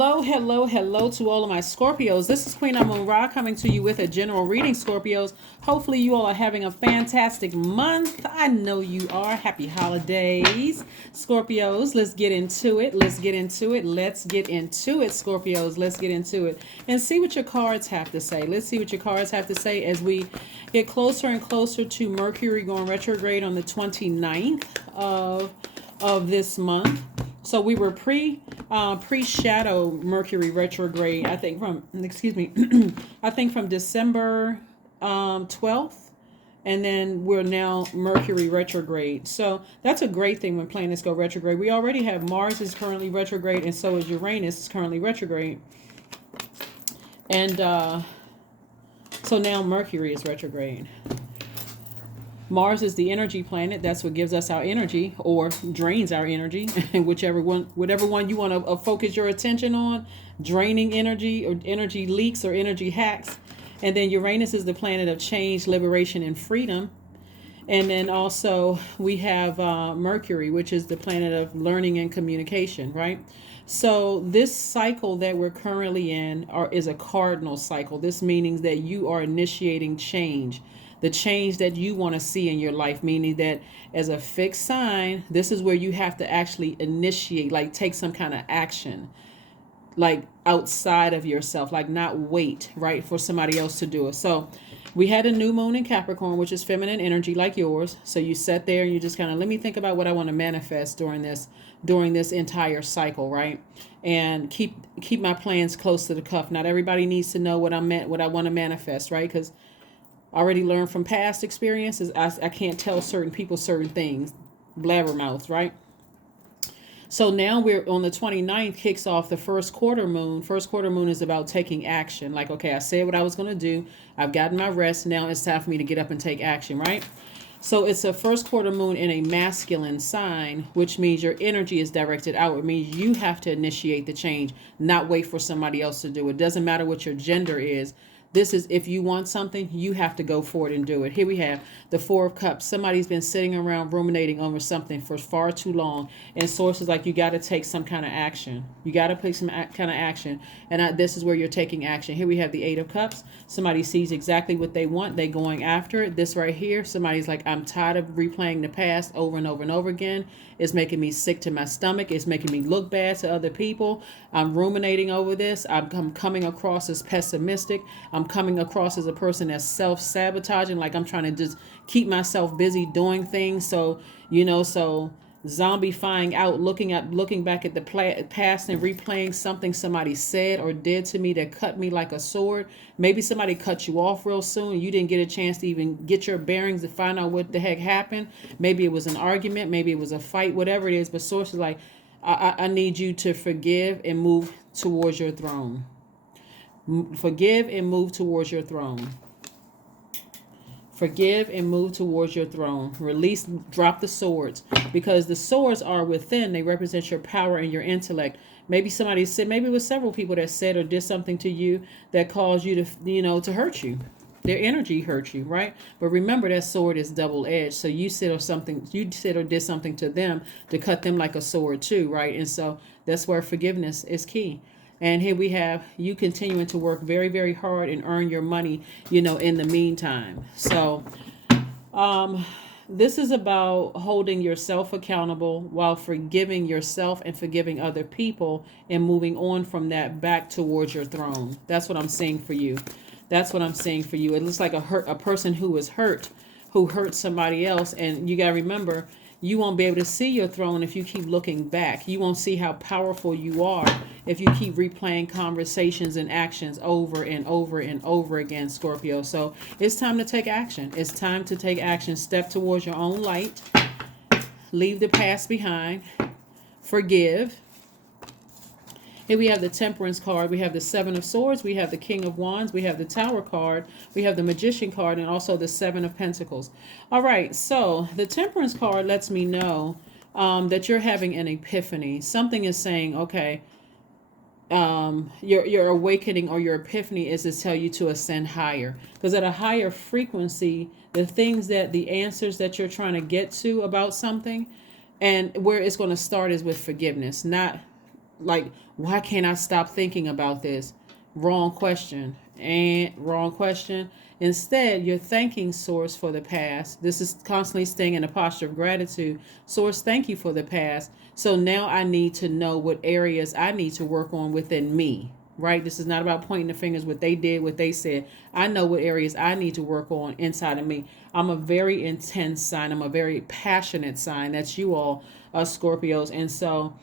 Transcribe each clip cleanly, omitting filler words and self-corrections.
Hello, hello, hello to all of my Scorpios. This is Queen Moon Ra coming to you with a general reading, Scorpios. Hopefully you all are having a fantastic month. I know you are. Happy holidays, Scorpios. Let's get into it. Let's get into it. Let's get into it, Scorpios. Let's get into it and see what your cards have to say. Let's see what your cards have to say as we get closer and closer to Mercury going retrograde on the 29th of this month. So we were pre-shadow Mercury retrograde, I think from, I think from December 12th, and then we're now Mercury retrograde. So that's a great thing when planets go retrograde. We already have Mars is currently retrograde, and so is Uranus is currently retrograde. And so now Mercury is retrograde. Mars is the energy planet. That's what gives us our energy or drains our energy. And whatever one you want to focus your attention on, draining energy or energy leaks or energy hacks. And then Uranus is the planet of change, liberation, and freedom. And then also we have Mercury, which is the planet of learning and communication, right? So this cycle that we're currently in is a cardinal cycle. This means that you are initiating change. The change that you want to see in your life, meaning that as a fixed sign, this is where you have to actually initiate, like take some kind of action, like outside of yourself, like not wait, right, for somebody else to do it. So we had a new moon in Capricorn, which is feminine energy like yours. So you sat there and you just kind of, let me think about what I want to manifest during this entire cycle, right? And keep my plans close to the cuff. Not everybody needs to know what I want to manifest, right? Because already learned from past experiences, I can't tell certain people certain things, blabbermouth, right? So now we're on the 29th, kicks off the first quarter moon. First quarter moon is about taking action. Like, okay, I said what I was going to do. I've gotten my rest. Now it's time for me to get up and take action, right? So it's a first quarter moon in a masculine sign, which means your energy is directed outward. It means you have to initiate the change, not wait for somebody else to do it. Doesn't matter what your gender is. This is, if you want something, you have to go for it and do it. Here we have the Four of Cups. Somebody's been sitting around ruminating over something for far too long. And sources like, you got to take some kind of action. You got to take some kind of action. And this is where you're taking action. Here we have the Eight of Cups. Somebody sees exactly what they want. They're going after it. This right here, somebody's like, I'm tired of replaying the past over and over and over again. It's making me sick to my stomach. It's making me look bad to other people. I'm ruminating over this. I'm coming across as pessimistic. I'm coming across as a person that's self-sabotaging, like I'm trying to just keep myself busy doing things. So, so zombifying out, looking back at the past and replaying something somebody said or did to me that cut me like a sword. Maybe somebody cut you off real soon. You didn't get a chance to even get your bearings to find out what the heck happened. Maybe it was an argument. Maybe it was a fight, whatever it is. But sources like, I need you to forgive and move towards your throne. Forgive and move towards your throne. Forgive and move towards your throne. Release, drop the swords, because the swords are within. They represent your power and your intellect. Maybe somebody said, maybe it was several people that said or did something to you that caused you to, to hurt you. Their energy hurt you, right? But remember, that sword is double-edged. So you said or did something to them to cut them like a sword too, right? And so that's where forgiveness is key. And here we have you continuing to work very, very hard and earn your money, in the meantime. So this is about holding yourself accountable while forgiving yourself and forgiving other people and moving on from that back towards your throne. That's what I'm saying for you. That's what I'm saying for you. It looks like a person who is hurt, who hurt somebody else. And you got to remember, you won't be able to see your throne if you keep looking back. You won't see how powerful you are if you keep replaying conversations and actions over and over and over again, Scorpio. So it's time to take action. It's time to take action. Step towards your own light. Leave the past behind. Forgive. Here we have the Temperance card. We have the Seven of Swords. We have the King of Wands. We have the Tower card. We have the Magician card, and also the Seven of Pentacles. All right, so the Temperance card lets me know that you're having an epiphany. Something is saying, okay, your awakening or your epiphany is to tell you to ascend higher. Because at a higher frequency, the answers that you're trying to get to about something, and where it's going to start is with forgiveness, not like, why can't I stop thinking about this? Wrong question. And wrong question. Instead, you're thanking Source for the past. This is constantly staying in a posture of gratitude. Source, thank you for the past. So now I need to know what areas I need to work on within me, right? This is not about pointing the fingers, what they did, what they said. I know what areas I need to work on inside of me. I'm a very intense sign. I'm a very passionate sign. That's you all, Scorpios. And so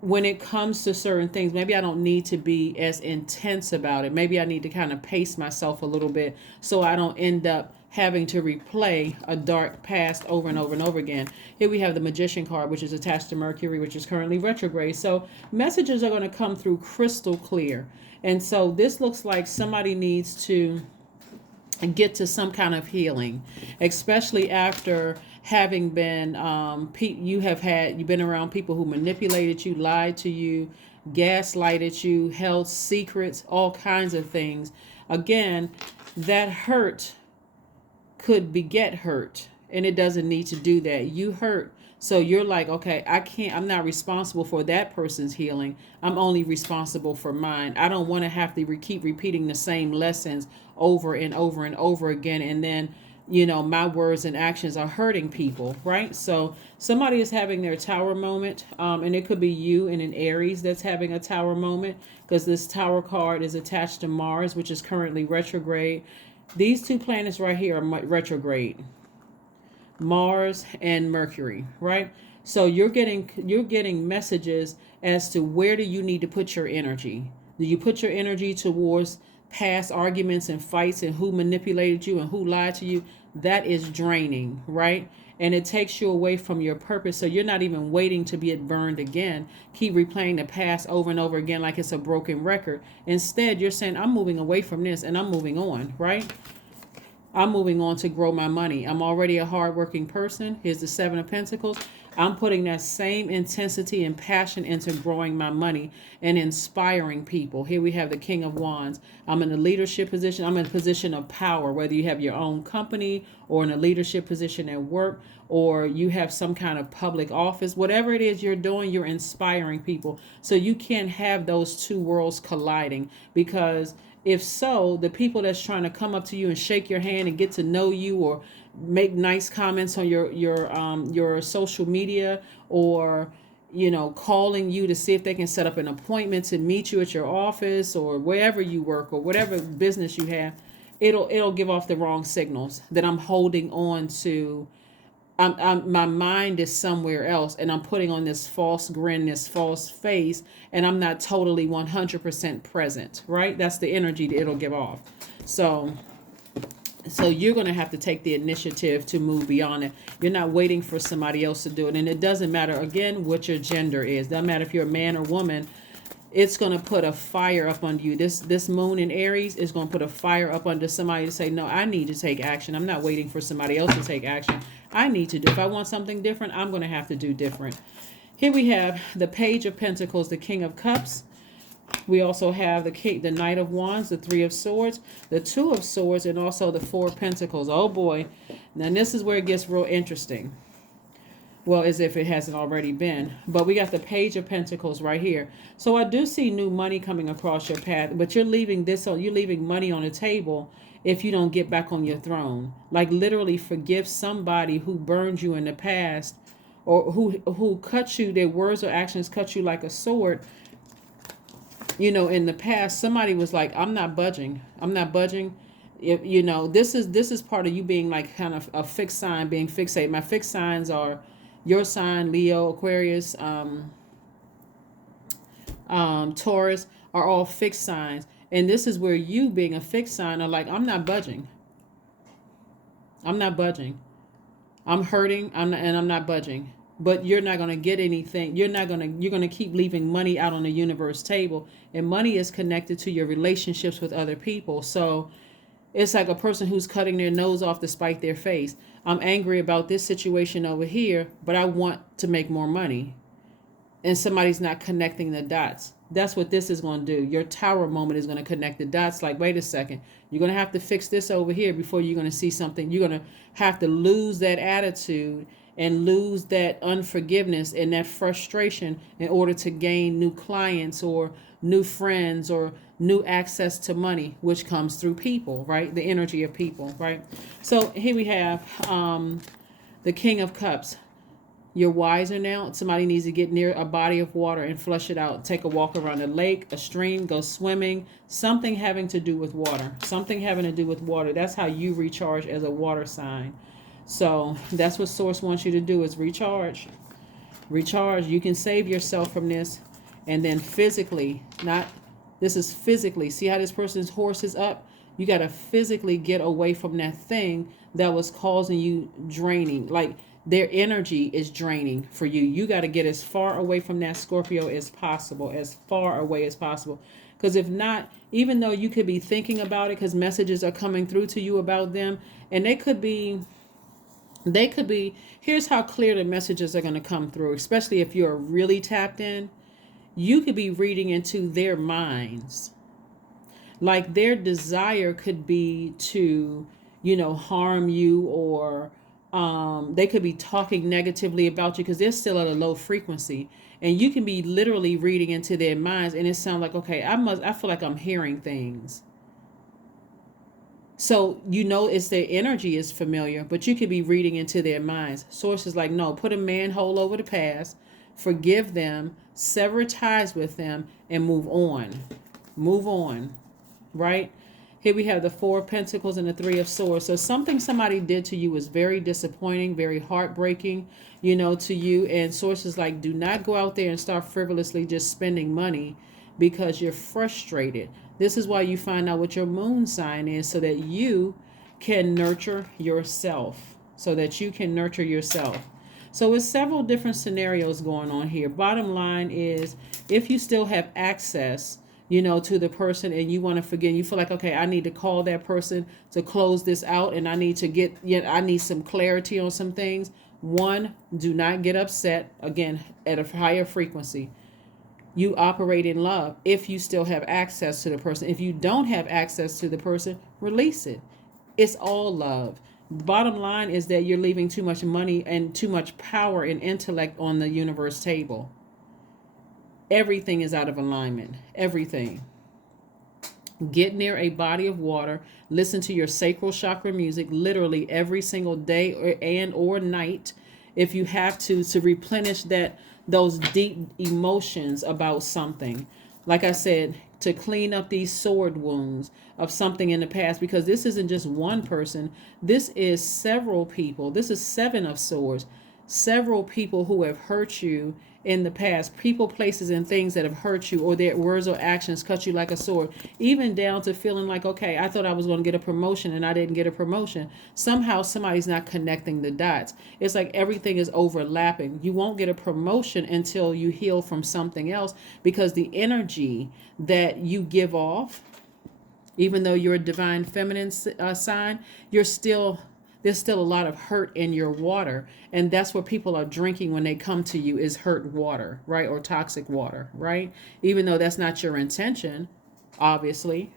when it comes to certain things, maybe I don't need to be as intense about it. Maybe I need to kind of pace myself a little bit so I don't end up having to replay a dark past over and over and over again. Here we have the Magician card, which is attached to Mercury, which is currently retrograde. So messages are going to come through crystal clear. And so this looks like somebody needs to get to some kind of healing, especially after having been you've been around people who manipulated you, lied to you, gaslighted you, held secrets, all kinds of things. Again, that hurt could beget hurt, and it doesn't need to do that. You hurt, so you're like, okay, I'm not responsible for that person's healing. I'm only responsible for mine. I don't want to have to keep repeating the same lessons over and over and over again, and then my words and actions are hurting people, right? So somebody is having their tower moment, and it could be you in an Aries that's having a tower moment, because this tower card is attached to Mars, which is currently retrograde. These two planets right here are retrograde, Mars and Mercury, right? So you're getting messages as to where do you need to put your energy. Do you put your energy towards past arguments and fights and who manipulated you and who lied to you? That is draining, right? And it takes you away from your purpose. So you're not even waiting to be burned again. Keep replaying the past over and over again like it's a broken record. Instead, you're saying, I'm moving away from this and I'm moving on, right? I'm moving on to grow my money. I'm already a hardworking person. Here's the Seven of Pentacles. I'm putting that same intensity and passion into growing my money and inspiring people. Here we have the King of Wands. I'm in a leadership position. I'm in a position of power, whether you have your own company or in a leadership position at work, or you have some kind of public office. Whatever it is you're doing, you're inspiring people. So you can't have those two worlds colliding, because if so, the people that's trying to come up to you and shake your hand and get to know you, or make nice comments on your social media, or calling you to see if they can set up an appointment to meet you at your office or wherever you work or whatever business you have, it'll give off the wrong signals that I'm holding on to. My mind is somewhere else, and I'm putting on this false grin, this false face, and I'm not totally 100% present, right? That's the energy that it'll give off. So you're going to have to take the initiative to move beyond it. You're not waiting for somebody else to do it. And it doesn't matter, again, what your gender is. Doesn't matter if you're a man or woman. It's going to put a fire up under you. This moon in Aries is going to put a fire up under somebody to say, no, I need to take action. I'm not waiting for somebody else to take action. I need to do. If I want something different, I'm going to have to do different. Here we have the Page of Pentacles, the King of Cups. We also have the Knight of Wands, the Three of Swords, the Two of Swords, and also the Four of Pentacles. Oh boy. Now this is where it gets real interesting. Well, as if it hasn't already been. But we got the Page of Pentacles right here. So I do see new money coming across your path, but you're leaving money on the table if you don't get back on your throne. Like literally forgive somebody who burned you in the past, or who cut you, their words or actions cut you like a sword. In the past, somebody was like, I'm not budging. I'm not budging. If this is part of you being like kind of a fixed sign, being fixated. My fixed signs are your sign, Leo, Aquarius, Taurus, are all fixed signs. And this is where you, being a fixed sign, are like, I'm not budging. I'm not budging. I'm hurting. I'm not budging. But you're not going to get anything. You're going to keep leaving money out on the universe table. And money is connected to your relationships with other people. So it's like a person who's cutting their nose off to spite their face. I'm angry about this situation over here, but I want to make more money. And somebody's not connecting the dots. That's what this is going to do. Your tower moment is going to connect the dots. Like, wait a second. You're going to have to fix this over here before you're going to see something. You're going to have to lose that attitude and lose that unforgiveness and that frustration in order to gain new clients or new friends or new access to money, which comes through people, right? The energy of people, right? So here we have the King of Cups. You're wiser now. Somebody needs to get near a body of water and flush it out. Take a walk around a lake, a stream, go swimming. Something having to do with water. Something having to do with water. That's how you recharge as a water sign. So that's what Source wants you to do, is recharge. Recharge. You can save yourself from this. And then physically, this is physically. See how this person's horse is up? You got to physically get away from that thing that was causing you draining. Like, their energy is draining for you. You got to get as far away from that, Scorpio, as possible, as far away as possible. Because if not, even though you could be thinking about it, because messages are coming through to you about them, and they could be, here's how clear the messages are going to come through, especially if you're really tapped in. You could be reading into their minds. Like, their desire could be to, harm you, or they could be talking negatively about you because they're still at a low frequency, and you can be literally reading into their minds, and it sounds like, okay, I feel like I'm hearing things. So it's their energy is familiar, but you could be reading into their minds. Sources like, no, put a manhole over the past, forgive them, sever ties with them, and move on. Move on, right? Here we have the Four of Pentacles and the Three of Swords. So something somebody did to you was very disappointing, very heartbreaking, to you. And Sources like, do not go out there and start frivolously just spending money because you're frustrated. This is why you find out what your moon sign is, so that you can nurture yourself. So it's several different scenarios going on here. Bottom line is, if you still have access to the person and you want to forget, you feel like, okay, I need to call that person to close this out, and I need to I need some clarity on some things. One, do not get upset, again, at a higher frequency. You operate in love if you still have access to the person. If you don't have access to the person, release it. It's all love. The bottom line is that you're leaving too much money and too much power and intellect on the universe table. Everything is out of alignment. Everything. Get near a body of water. Listen to your sacral chakra music literally every single day or night, if you have to replenish those deep emotions about something. Like I said, to clean up these sword wounds of something in the past, because this isn't just one person. This is several people. This is Seven of Swords. Several people who have hurt you in the past. People, places, and things that have hurt you, or their words or actions cut you like a sword. Even down to feeling like, okay, I thought I was going to get a promotion and I didn't get a promotion. Somehow somebody's not connecting the dots. It's like everything is overlapping. You won't get a promotion until you heal from something else, because the energy that you give off, even though you're a divine feminine sign, there's still a lot of hurt in your water. And that's what people are drinking when they come to you, is hurt water, right? Or toxic water, right? Even though that's not your intention, obviously,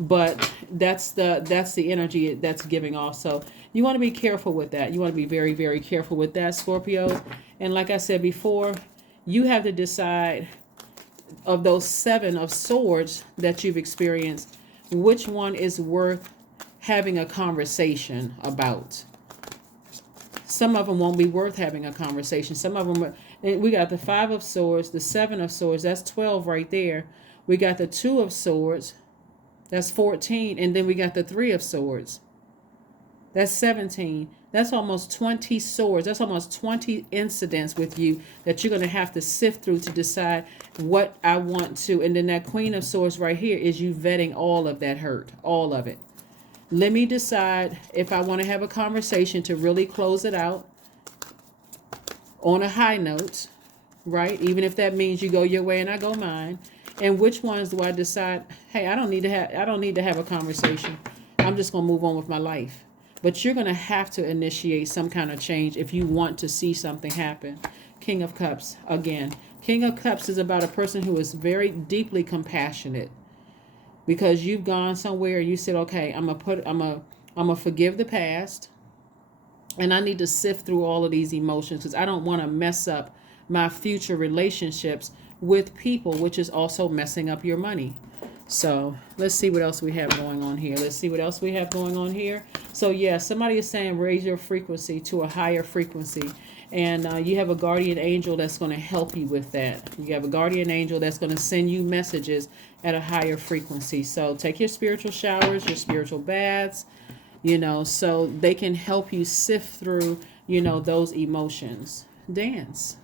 but that's the energy that's giving off. So you want to be careful with that. You want to be very, very careful with that, Scorpio. And like I said before, you have to decide, of those Seven of Swords that you've experienced, which one is worth having a conversation about. Some of them won't be worth having a conversation. Some of them, we got the Five of Swords, the Seven of Swords, that's 12 right there. We got the Two of Swords, that's 14. And then we got the Three of Swords, that's 17. That's almost 20 swords. That's almost 20 incidents with you that you're going to have to sift through to decide what I want to. And then that Queen of Swords right here is you vetting all of that hurt, all of it. Let me decide if I want to have a conversation to really close it out on a high note, right? Even if that means you go your way and I go mine. And which ones do I decide, hey, I don't need to have a conversation. I'm just going to move on with my life. But you're going to have to initiate some kind of change if you want to see something happen. King of Cups again. King of Cups is about a person who is very deeply compassionate. Because you've gone somewhere and you said, okay, I'm gonna forgive the past. And I need to sift through all of these emotions because I don't want to mess up my future relationships with people, which is also messing up your money. So let's see what else we have going on here. Let's see what else we have going on here. So yeah, somebody is saying raise your frequency to a higher frequency. And you have a guardian angel that's going to help you with that. You have a guardian angel that's going to send you messages at a higher frequency. So take your spiritual showers, your spiritual baths, so they can help you sift through, those emotions. Dance.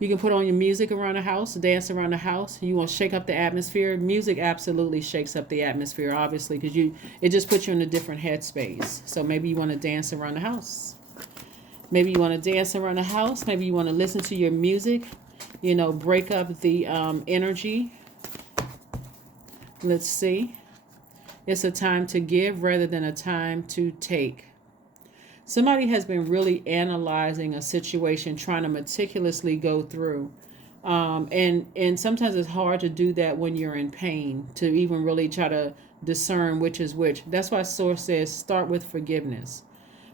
You can put on your music around the house, dance around the house. You want to shake up the atmosphere. Music absolutely shakes up the atmosphere, obviously, because it just puts you in a different headspace. So maybe you want to dance around the house. Maybe you want to dance around the house. Maybe you want to listen to your music, break up the energy. Let's see. It's a time to give rather than a time to take. Somebody has been really analyzing a situation, trying to meticulously go through. And sometimes it's hard to do that when you're in pain, to even really try to discern which is which. That's why Source says start with forgiveness.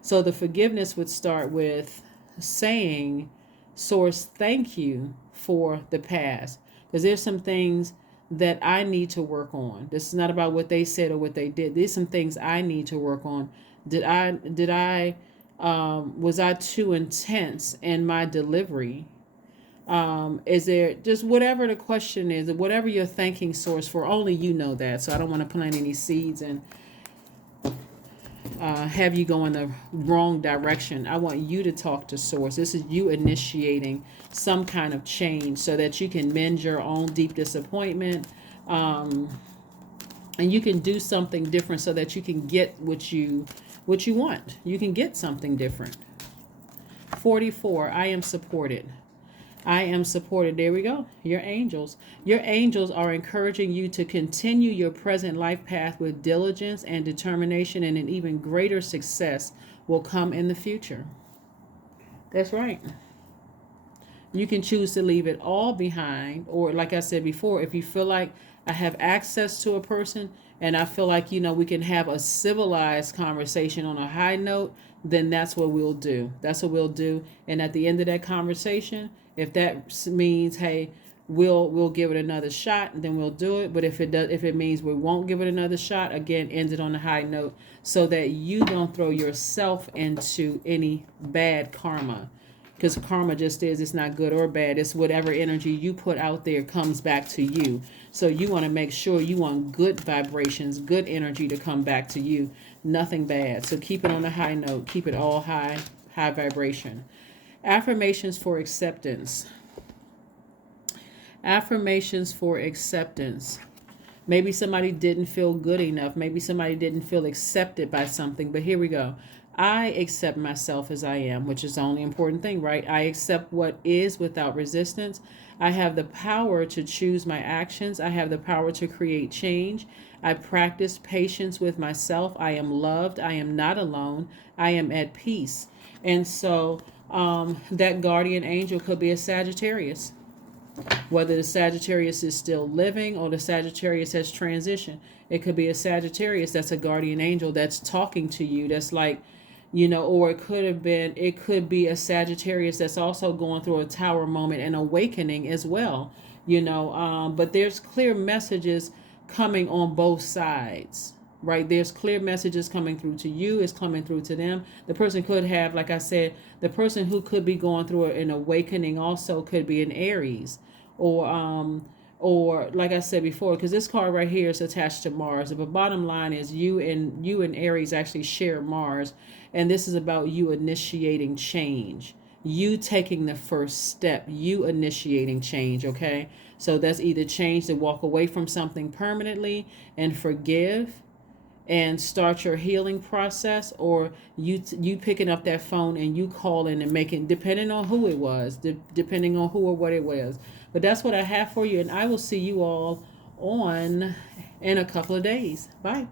So the forgiveness would start with saying, Source, thank you for the past. Because there's some things that I need to work on. This is not about what they said or what they did. There's some things I need to work on. Was I too intense in my delivery? Is there just whatever the question is, whatever you're thanking Source for, only you know that. So I don't want to plant any seeds and have you go in the wrong direction. I want you to talk to Source. This is you initiating some kind of change so that you can mend your own deep disappointment. And you can do something different so that you can get what you want. You can get something different. 44, I am supported. I am supported. There we go. Your angels. Your angels are encouraging you to continue your present life path with diligence and determination, and an even greater success will come in the future. That's right. You can choose to leave it all behind, or like I said before, if you feel like I have access to a person and I feel like, we can have a civilized conversation on a high note, then that's what we'll do. That's what we'll do. And at the end of that conversation, if that means, hey, we'll give it another shot, then we'll do it. But if it means we won't give it another shot, again, end it on a high note so that you don't throw yourself into any bad karma. Because karma just is, it's not good or bad. It's whatever energy you put out there comes back to you. So you want to make sure you want good vibrations, good energy to come back to you. Nothing bad. So keep it on a high note. Keep it all high vibration. Affirmations for acceptance. Affirmations for acceptance. Maybe somebody didn't feel good enough. Maybe somebody didn't feel accepted by something. But here we go. I accept myself as I am, which is the only important thing, right? I accept what is without resistance. I have the power to choose my actions. I have the power to create change. I practice patience with myself. I am loved. I am not alone. I am at peace. And so that guardian angel could be a Sagittarius. Whether the Sagittarius is still living or the Sagittarius has transitioned, it could be a Sagittarius that's a guardian angel that's talking to you. That's like, or it could be a Sagittarius that's also going through a tower moment and awakening as well, but there's clear messages coming on both sides, right? There's clear messages coming through to you, is coming through to them. The person could have, like I said, the person who could be going through an awakening also could be an Aries, or like I said before, because this card right here is attached to Mars. But bottom line is you and Aries actually share Mars, and this is about you initiating change, you taking the first step, you initiating change. Okay, so that's either change to walk away from something permanently and forgive and start your healing process, or you picking up that phone and you calling and making, depending on who it was, depending on who or what it was. But that's what I have for you, and I will see you all in a couple of days. Bye.